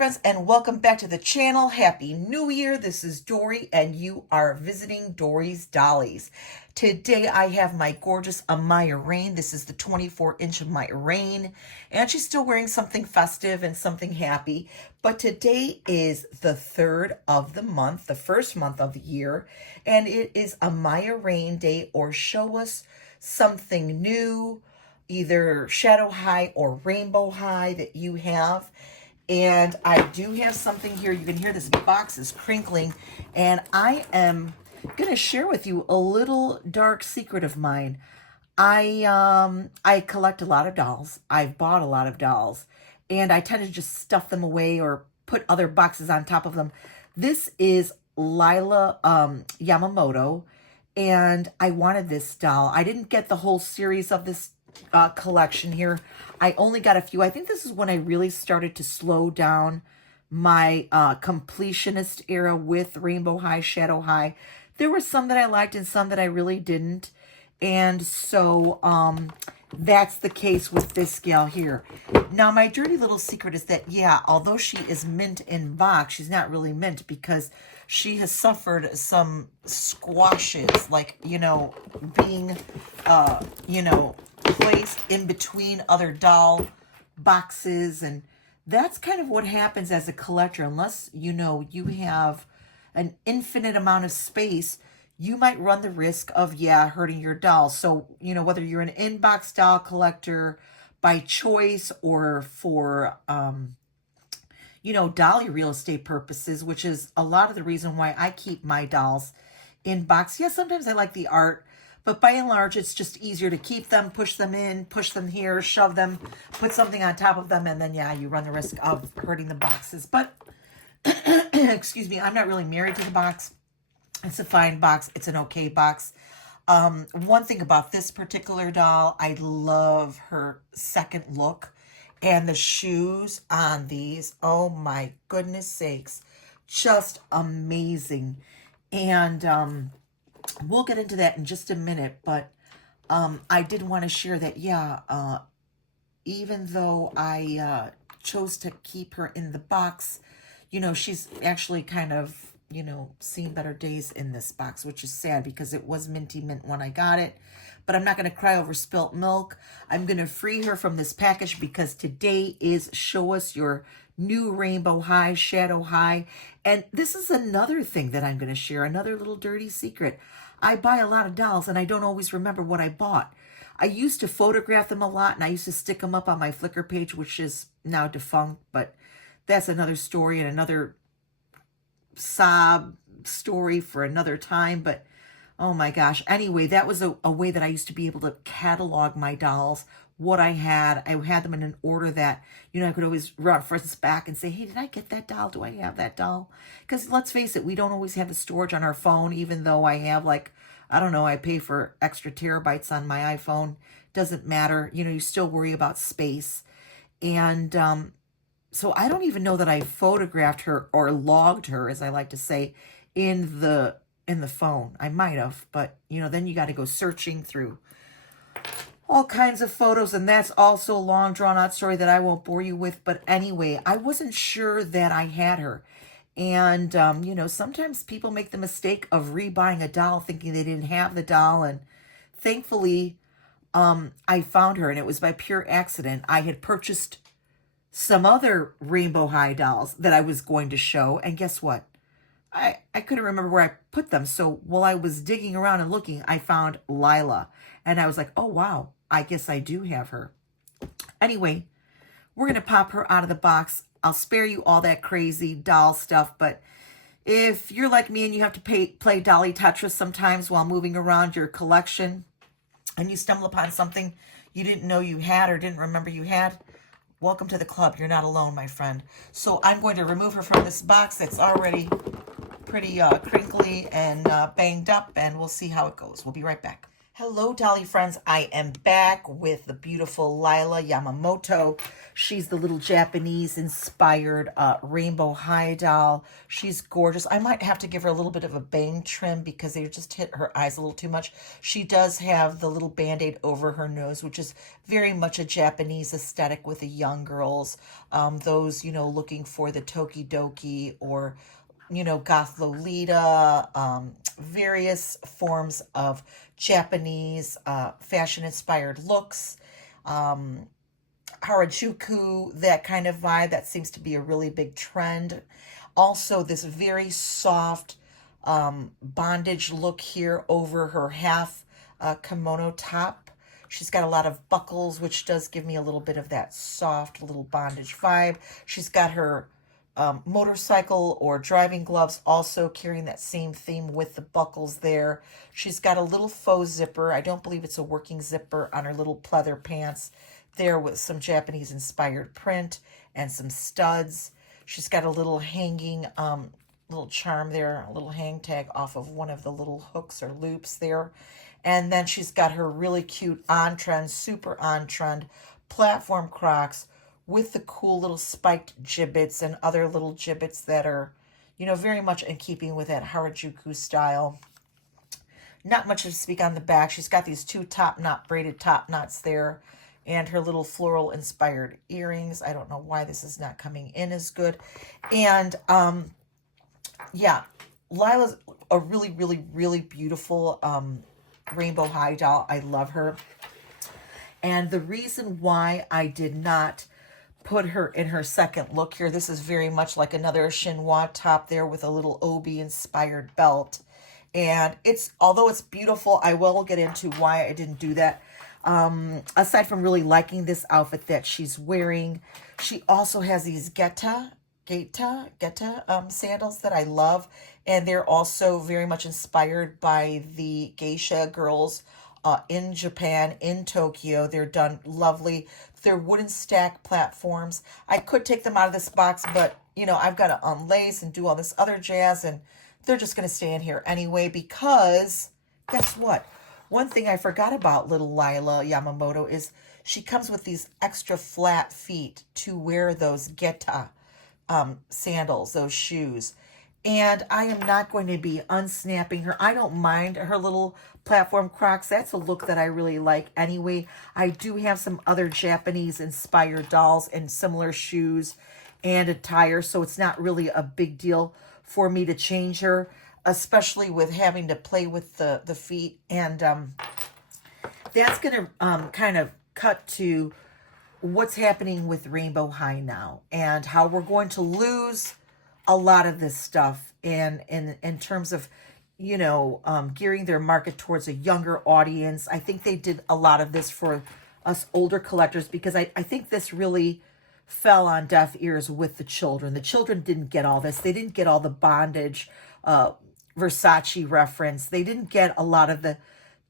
friends, and welcome back to the channel. Happy New Year. This is Dory, and you are visiting Dory's Dollies. Today, I have my gorgeous Amaya Raine. This is the 24-inch Amaya Raine, and she's still wearing something festive and something happy. But today is the 3rd of the month, the first month of the year, and it is Amaya Raine Day, or Show Us Something New, either Shadow High or Rainbow High that you have. And I do have something here. You can hear this box is crinkling. And I am going to share with you a little dark secret of mine. I collect a lot of dolls. I've bought a lot of dolls. And I tend to just stuff them away or put other boxes on top of them. This is Layla Yamamoto. And I wanted this doll. I didn't get the whole series of this collection here. I only got a few. I think this is when I really started to slow down my completionist era with Rainbow High, Shadow High. There were some that I liked and some that I really didn't. And so that's the case with this gal here. Now, my dirty little secret is that, yeah, although she is mint in box, she's not really mint because she has suffered some squashes, like, being, placed in between other doll boxes. And that's kind of what happens as a collector. Unless, you have an infinite amount of space, you might run the risk of, hurting your dolls. So, whether you're an inbox doll collector by choice or for, dolly real estate purposes, which is a lot of the reason why I keep my dolls in box. Yeah, sometimes I like the art, but by and large, it's just easier to keep them, push them in, push them here, shove them, put something on top of them, and then, you run the risk of hurting the boxes. But, excuse me, I'm not really married to the box. It's a fine box. It's an okay box. One thing about this particular doll, I love her second look. And the shoes on these, oh my goodness sakes, just amazing. And we'll get into that in just a minute, but I did want to share that, even though I chose to keep her in the box, she's actually kind of, seen better days in this box, which is sad because it was minty mint when I got it. But I'm not going to cry over spilt milk. I'm going to free her from this package because today is Show Us Your New Rainbow High, Shadow High. And this is another thing that I'm going to share, another little dirty secret. I buy a lot of dolls and I don't always remember what I bought. I used to photograph them a lot and I used to stick them up on my Flickr page, which is now defunct, but that's another story and another sob story for another time. But oh my gosh. Anyway, that was a way that I used to be able to catalog my dolls, what I had. I had them in an order that, I could always run friends back and say, hey, did I get that doll? Do I have that doll? Because let's face it, we don't always have the storage on our phone, even though I have I pay for extra terabytes on my iPhone. Doesn't matter. You still worry about space. And so I don't even know that I photographed her or logged her, as I like to say, in the phone. I might have, but then you got to go searching through all kinds of photos, and that's also a long drawn out story that I won't bore you with. But anyway, I wasn't sure that I had her. And sometimes people make the mistake of rebuying a doll thinking they didn't have the doll, and thankfully I found her, and it was by pure accident. I had purchased some other Rainbow High dolls that I was going to show, and guess what? I couldn't remember where I put them. So while I was digging around and looking, I found Layla. And I was like, oh, wow, I guess I do have her. Anyway, we're going to pop her out of the box. I'll spare you all that crazy doll stuff. But if you're like me and you have to play Dolly Tetris sometimes while moving around your collection, and you stumble upon something you didn't know you had or didn't remember you had, welcome to the club. You're not alone, my friend. So I'm going to remove her from this box that's already pretty crinkly and banged up, and we'll see how it goes. We'll be right back. Hello, Dolly friends. I am back with the beautiful Layla Yamamoto. She's the little Japanese inspired rainbow high doll. She's gorgeous. I might have to give her a little bit of a bang trim because they just hit her eyes a little too much. She does have the little band-aid over her nose, which is very much a Japanese aesthetic with the young girls. Those, looking for the Tokidoki or Goth Lolita, various forms of Japanese fashion inspired looks, Harajuku, that kind of vibe. That seems to be a really big trend. Also, this very soft bondage look here over her half kimono top. She's got a lot of buckles, which does give me a little bit of that soft little bondage vibe. She's got her motorcycle or driving gloves also carrying that same theme with the buckles there. She's got a little faux zipper. I don't believe it's a working zipper on her little pleather pants there with some Japanese inspired print and some studs. She's got a little hanging little charm there, a little hang tag off of one of the little hooks or loops there. And then she's got her really cute on-trend, super on-trend platform Crocs with the cool little spiked gibbets and other little gibbets that are, very much in keeping with that Harajuku style. Not much to speak on the back. She's got these two braided top knots there and her little floral inspired earrings. I don't know why this is not coming in as good. And yeah, Lila's a really, really, really beautiful rainbow high doll. I love her. And the reason why I did not put her in her second look here, this is very much like another chinois top there with a little obi inspired belt. And although it's beautiful, I will get into why I didn't do that. Aside from really liking this outfit that she's wearing, she also has these Geta sandals that I love. And they're also very much inspired by the geisha girls in Japan, in Tokyo. They're done lovely. They're wooden stack platforms. I could take them out of this box, but, I've got to unlace and do all this other jazz, and they're just going to stay in here anyway because, guess what? One thing I forgot about little Layla Yamamoto is she comes with these extra flat feet to wear those Geta sandals, those shoes. And I am not going to be unsnapping her. I don't mind her little platform Crocs. That's a look that I really like anyway. I do have some other Japanese inspired dolls and similar shoes and attire, so it's not really a big deal for me to change her, especially with having to play with the feet. And that's going to kind of cut to what's happening with Rainbow High now and how we're going to lose a lot of this stuff in terms of, gearing their market towards a younger audience. I think they did a lot of this for us older collectors because I think this really fell on deaf ears with the children. The children didn't get all this. They didn't get all the bondage, Versace reference. They didn't get a lot of the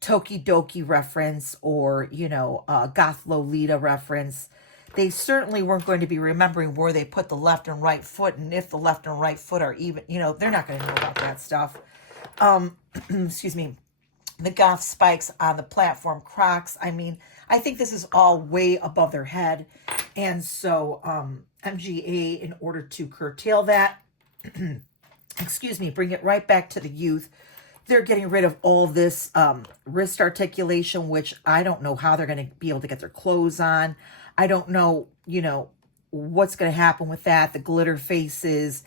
Tokidoki reference or, Goth Lolita reference. They certainly weren't going to be remembering where they put the left and right foot, and if the left and right foot are even, they're not going to know about that stuff. Excuse me. The goth spikes on the platform Crocs. I mean, I think this is all way above their head. And so MGA, in order to curtail that, excuse me, bring it right back to the youth, they're getting rid of all this wrist articulation, which I don't know how they're going to be able to get their clothes on. I don't know, what's going to happen with that. The glitter faces,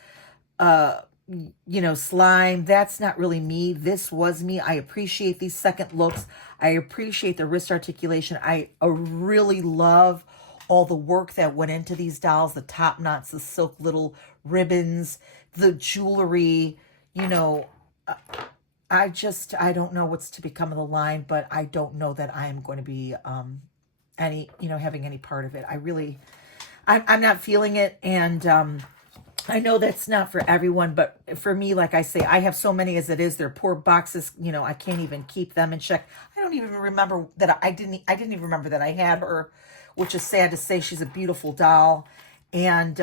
slime. That's not really me. This was me. I appreciate these second looks. I appreciate the wrist articulation. I really love all the work that went into these dolls, the top knots, the silk little ribbons, the jewelry, I don't know what's to become of the line, but I don't know that I am going to be having any part of it. I'm not feeling it. And I know that's not for everyone, but for me, like I say, I have so many as it is. They're poor boxes. I can't even keep them in check. I don't even remember that I didn't even remember that I had her, which is sad to say. She's a beautiful doll. And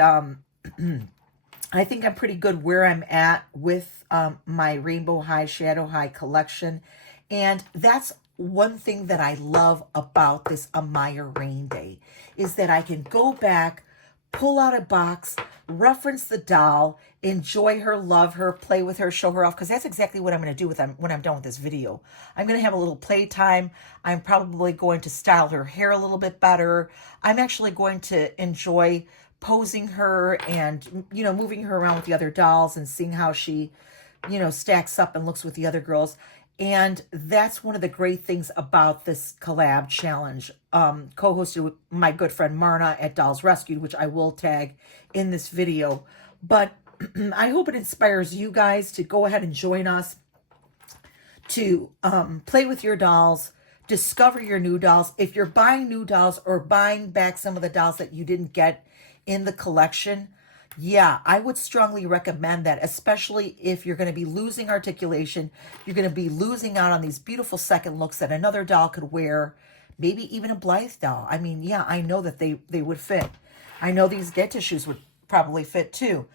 I think I'm pretty good where I'm at with my Rainbow High, Shadow High collection. And that's one thing that I love about this Amaya Rain Day is that I can go back, pull out a box, reference the doll, enjoy her, love her, play with her, show her off, because that's exactly what I'm going to do with them when I'm done with this video. I'm going to have a little playtime. I'm probably going to style her hair a little bit better. I'm actually going to enjoy posing her and, moving her around with the other dolls and seeing how she, stacks up and looks with the other girls. And that's one of the great things about this collab challenge, co-hosted with my good friend Marna at Dolls Rescued, which I will tag in this video. But I hope it inspires you guys to go ahead and join us to play with your dolls, discover your new dolls. If you're buying new dolls or buying back some of the dolls that you didn't get in the collection, yeah, I would strongly recommend that, especially if you're going to be losing articulation. You're going to be losing out on these beautiful second looks that another doll could wear, maybe even a Blythe doll. I mean, yeah, I know that they would fit. I know these Get shoes would probably fit too.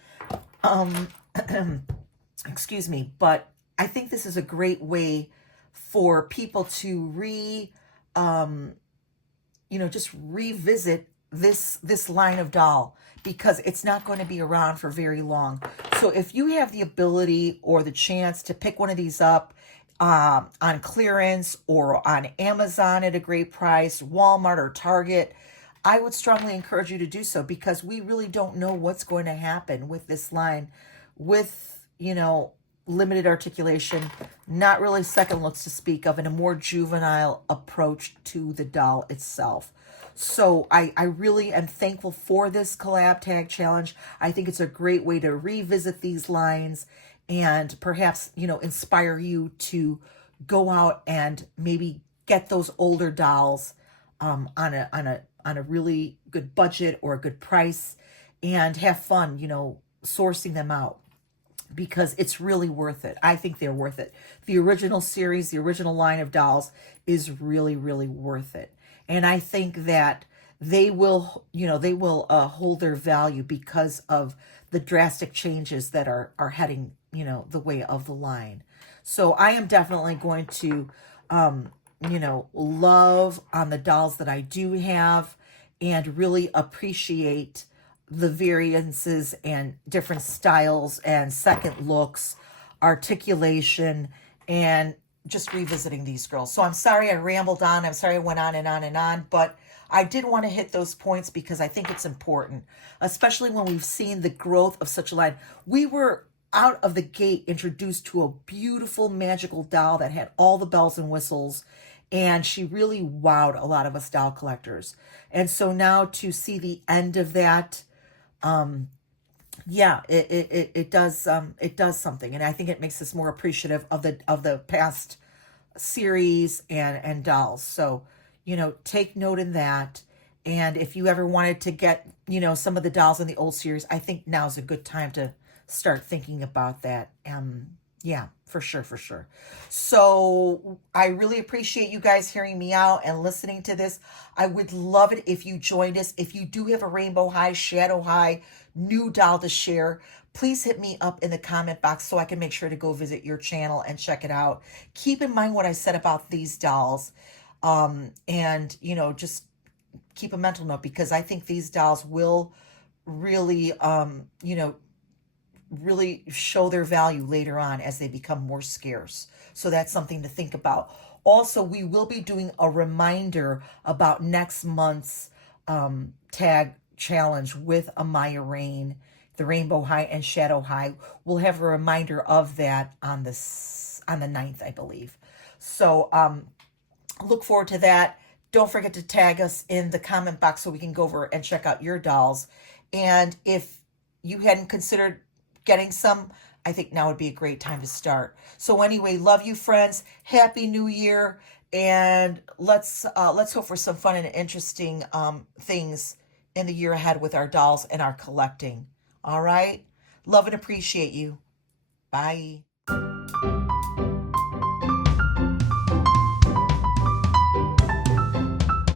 Excuse me, but I think this is a great way for people to just revisit this line of doll, because it's not going to be around for very long. So if you have the ability or the chance to pick one of these up on clearance or on Amazon at a great price, Walmart or Target, I would strongly encourage you to do so, because we really don't know what's going to happen with this line with, limited articulation, not really second looks to speak of, and a more juvenile approach to the doll itself. So I really am thankful for this collab tag challenge. I think it's a great way to revisit these lines and perhaps, inspire you to go out and maybe get those older dolls on a really good budget or a good price, and have fun, sourcing them out, because it's really worth it. I think they're worth it. The original series, the original line of dolls is really, really worth it. And I think that they will hold their value because of the drastic changes that are heading, the way of the line. So I am definitely going to, love on the dolls that I do have, and really appreciate the variances and different styles and second looks, articulation, and just revisiting these girls. So I'm sorry I rambled on. I'm sorry I went on and on and on, but I did want to hit those points because I think it's important, especially when we've seen the growth of such a line. We were out of the gate introduced to a beautiful magical doll that had all the bells and whistles, and she really wowed a lot of us doll collectors. And so now to see the end of that, yeah, it does something, and I think it makes us more appreciative of the past series and dolls. So, take note in that. And if you ever wanted to get, some of the dolls in the old series, I think now's a good time to start thinking about that. Yeah, for sure, for sure. So I really appreciate you guys hearing me out and listening to this. I would love it if you joined us. If you do have a Rainbow High, Shadow High, new doll to share, please hit me up in the comment box so I can make sure to go visit your channel and check it out. Keep in mind what I said about these dolls. And, just keep a mental note, because I think these dolls will really, really show their value later on as they become more scarce. So that's something to think about. Also, we will be doing a reminder about next month's tag challenge with Amaya Raine, the Rainbow High and Shadow High. We'll have a reminder of that on the 9th, I believe. So look forward to that. Don't forget to tag us in the comment box so we can go over and check out your dolls. And if you hadn't considered getting some, I think now would be a great time to start. So anyway, love you, friends. Happy New Year, and let's hope for some fun and interesting things in the year ahead with our dolls and our collecting. All right, love and appreciate you. Bye.